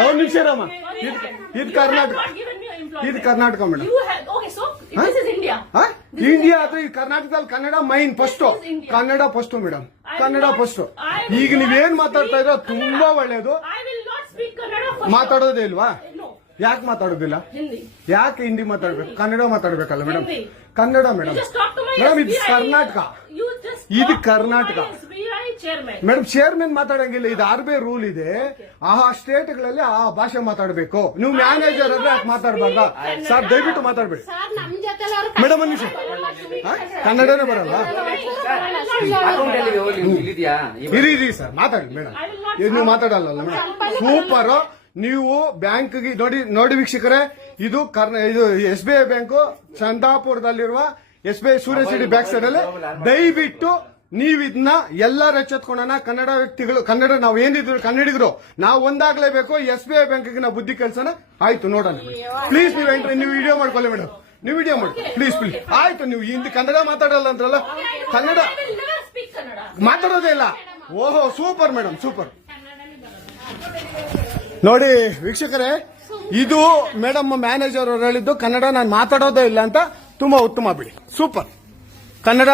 ಒಂದು ನಿಮಿಷ ರಾಮ, ಇದು ಕರ್ನಾಟಕ, ಇದು ಕರ್ನಾಟಕ ಮೇಡಮ್. ಇಂಡಿಯಾ ಅದು ಈ ಕರ್ನಾಟಕದಲ್ಲಿ Kannada main first, Kannada first madam, Kannada first. ಈಗ ನೀವೇನ್ ಮಾತಾಡ್ತಾ ಇರೋ ತುಂಬಾ ಒಳ್ಳೇದು. ಮಾತಾಡೋದೇ ಇಲ್ವಾ? ಯಾಕೆ ಮಾತಾಡೋದಿಲ್ಲ? ಯಾಕೆ ಹಿಂದಿ ಮಾತಾಡ್ಬೇಕು? ಕನ್ನಡ ಮಾತಾಡ್ಬೇಕಲ್ಲ ಮೇಡಮ್? ಕನ್ನಡ ಮೇಡಮ್. ಮೇಡಮ್ ಇದು ಕರ್ನಾಟಕ, ಇದು ಕರ್ನಾಟಕ ಮೇಡಮ್. ಚೇರ್ಮನ್ ಮಾತಾಡಂಗಿಲ್ಲ, ಇದು ಆರ್ಬಿ ರೂಲ್ ಇದೆ. ಆ ಸ್ಟೇಟ್ಗಳಲ್ಲಿ ಆ ಭಾಷೆ ಮಾತಾಡಬೇಕು. ನೀವು ಮ್ಯಾನೇಜರ್ ಆದ್ರೆ ಯಾಕೆ ಮಾತಾಡ್ಬಾರ್ದ ಸರ್? ದಯವಿಟ್ಟು ಮಾತಾಡ್ಬೇಡಿ ಮೇಡಮ್. ಒಂದು ನಿಮಿಷ, ಕನ್ನಡನೇ ಬರಲ್ಲ? ಇರಿ ಸರ್, ಮಾತಾಡಿ ಮೇಡಮ್. ನೀವು ಮಾತಾಡಲ್ಲ ಮೇಡಮ್? ಸೂಪರ್. ನೀವು ಬ್ಯಾಂಕ್ಗೆ ನೋಡಿ ವೀಕ್ಷಕರೇ, ಇದು SBI ಬ್ಯಾಂಕು ಚಂದಾಪುರದಲ್ಲಿರುವ SBI ಸೂರ್ಯ ಸಿಟಿ ಬ್ಯಾಕ್ ಸೈಡ್ ಅಲ್ಲಿ. ದಯವಿಟ್ಟು ನೀವು ಇದನ್ನ ಎಲ್ಲರೂ ಎಚ್ಚೆತ್ಕೊಳ್ಳೋಣ. ಕನ್ನಡ ವ್ಯಕ್ತಿಗಳು, ಕನ್ನಡ ನಾವು ಏನಿದ್ರು ಕನ್ನಡಿಗರು, ನಾವು ಒಂದಾಗ್ಲೇಬೇಕು. SBI ಬ್ಯಾಂಕ್ಗೆ ನಾವು ಬುದ್ಧಿ ಕಲ್ಸೋಣ. ಆಯ್ತು, ನೋಡೋಣ ಪ್ಲೀಸ್. ನೀವು ವಿಡಿಯೋ ಮಾಡ್ಕೊಳ್ಳಿ ಮೇಡಮ್, ನೀವು ವಿಡಿಯೋ ಮಾಡಿ ಪ್ಲೀಸ್ ಪ್ಲೀಸ್. ಆಯ್ತು, ನೀವು ಹಿಂದಿ ಕನ್ನಡ ಮಾತಾಡಲ್ಲ ಅಂದ್ರಲ್ಲ? ಕನ್ನಡ ಮಾತಾಡೋದೇ ಇಲ್ಲ. ಓಹೋ, ಸೂಪರ್ ಮೇಡಮ್, ಸೂಪರ್. ನೋಡಿ ವೀಕ್ಷಕರೇ, ಇದು ಮೇಡಮ್ ಮ್ಯಾನೇಜರ್ ಅವರು ಹೇಳಿದ್ದು ಕನ್ನಡ ನಾನು ಮಾತಾಡೋದೇ ಇಲ್ಲ ಅಂತ. ತುಂಬಾ ಉತ್ತಮ ಬಿಡಿ, ಸೂಪರ್. ಕನ್ನಡ